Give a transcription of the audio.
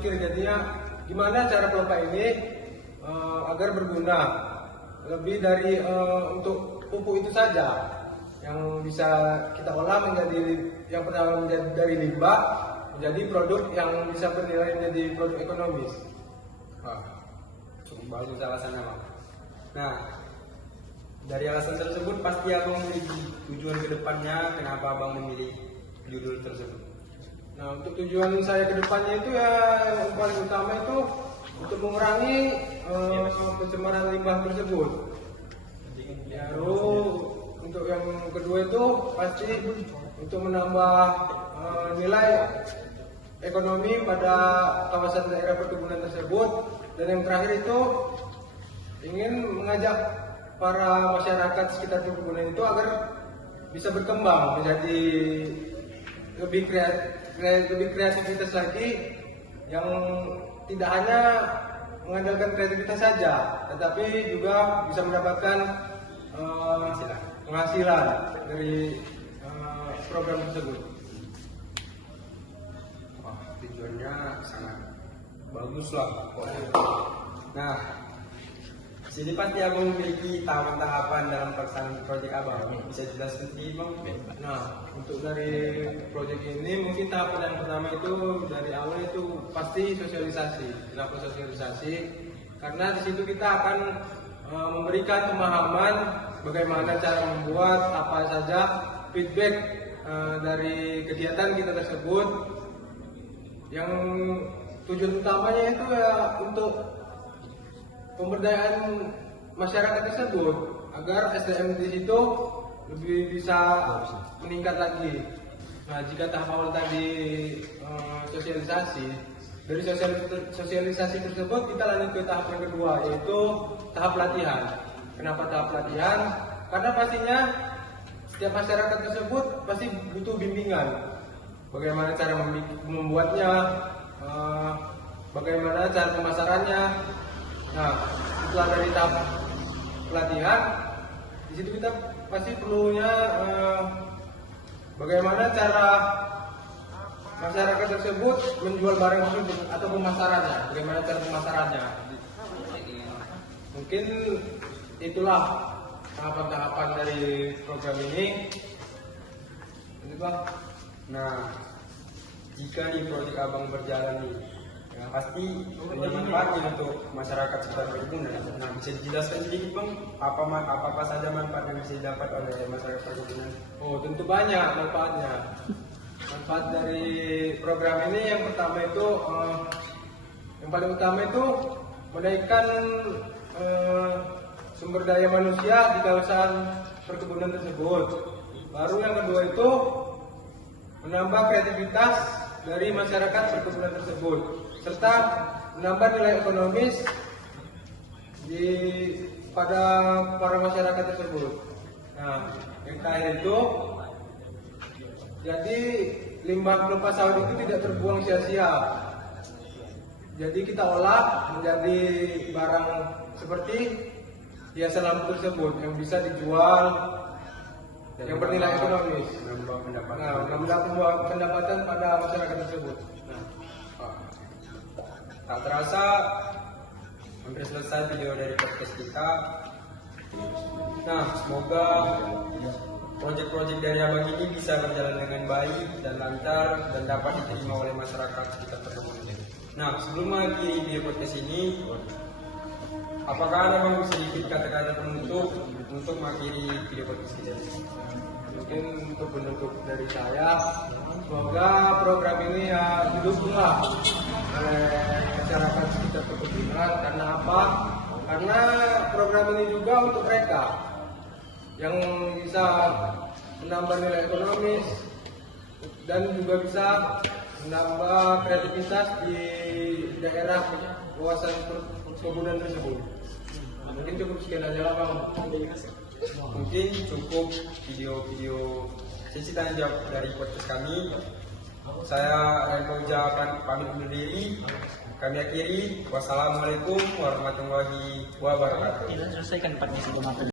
berpikir jadinya gimana cara pelupa ini agar berguna lebih dari untuk pupuk itu saja yang bisa kita olah menjadi yang pertama menjadi dari limbah menjadi produk yang bisa bernilai menjadi produk ekonomis. Cukup bagus alasannya, Bang. Nah, dari alasan tersebut pasti Abang memiliki tujuan ke depannya kenapa Abang memilih judul tersebut. Nah, untuk tujuan saya ke depannya itu ya yang paling utama itu untuk mengurangi pencemaran limbah tersebut. Lalu untuk yang kedua itu pasti untuk menambah nilai ekonomi pada kawasan daerah perkebunan tersebut, dan yang terakhir itu ingin mengajak para masyarakat sekitar perkebunan itu agar bisa berkembang menjadi lebih kreativitas lagi, yang tidak hanya mengandalkan kreativitas saja, tetapi juga bisa mendapatkan penghasilan dari program tersebut. Tujuannya sangat bagus lah. Nah, di sini pasti Abang memiliki tahapan-tahapan dalam pelaksanaan proyek Abang. Bisa jelaskan sedikit, Bang? Nah, untuk dari proyek ini mungkin tahapan yang pertama itu dari awal itu pasti sosialisasi. Kenapa sosialisasi? Karena di situ kita akan memberikan pemahaman bagaimana cara membuat apa saja, feedback dari kegiatan kita tersebut. Yang tujuan utamanya itu ya untuk pemberdayaan masyarakat tersebut agar SDM di situ lebih bisa meningkat lagi. Nah, jika tahap awal tadi sosialisasi, dari sosialisasi tersebut kita lanjut ke tahap yang kedua, yaitu tahap pelatihan. Kenapa tahap pelatihan? Karena pastinya setiap masyarakat tersebut pasti butuh bimbingan. Bagaimana cara membuatnya, bagaimana cara pemasarannya. Nah, setelah dari tahap pelatihan, di situ kita pasti perlunya bagaimana cara masyarakat tersebut menjual barang tersebut atau pemasarannya, bagaimana cara pemasarannya. Mungkin itulah tahapan-tahapan dari program ini. Nah, jika di proyek Abang berjalan nih, ya pasti punya manfaatnya untuk masyarakat sekitar perkebunan. Nah, bisa dijelaskan sedikit, Bang, apa saja manfaat yang bisa didapat oleh masyarakat perkebunan? Oh, tentu banyak manfaatnya. Manfaat dari program ini yang pertama itu, yang paling utama itu menaikkan sumber daya manusia di kawasan perkebunan tersebut. Baru yang kedua itu menambah kreativitas dari masyarakat perkebunan tersebut, serta menambah nilai ekonomis pada para masyarakat tersebut. Nah, yang terakhir itu, jadi limbah pelupa sawit itu tidak terbuang sia-sia. Jadi kita olah menjadi barang seperti hiasan lampu tersebut yang bisa dijual, yang bernilai ekonomis, menambah pendapatan pada masyarakat tersebut. Tak terasa hampir selesai video dari podcast kita. Nah, semoga proyek-proyek dari Abang ini bisa berjalan dengan baik dan lancar dan dapat diterima oleh masyarakat sekitar perkebunan. Nah, sebelum mengakhiri video podcast ini, apakah Abang bisa sedikit kata-kata penutup untuk mengakhiri video podcast kita? Mungkin untuk penutup dari saya, semoga program ini ya didukunglah oleh masyarakat sekitar perkebunan. Karena apa? Karena program ini juga untuk mereka yang bisa menambah nilai ekonomis dan juga bisa menambah kreativitas di daerah kawasan perkebunan tersebut. Mungkin cukup sekian aja lah, Bang. Mungkin cukup video-video sesi tanya jawab dari podcast kami. Saya Renko akan pamit undur diri. Kami akhiri. Wassalamualaikum warahmatullahi wabarakatuh. Kita selesaikan partisi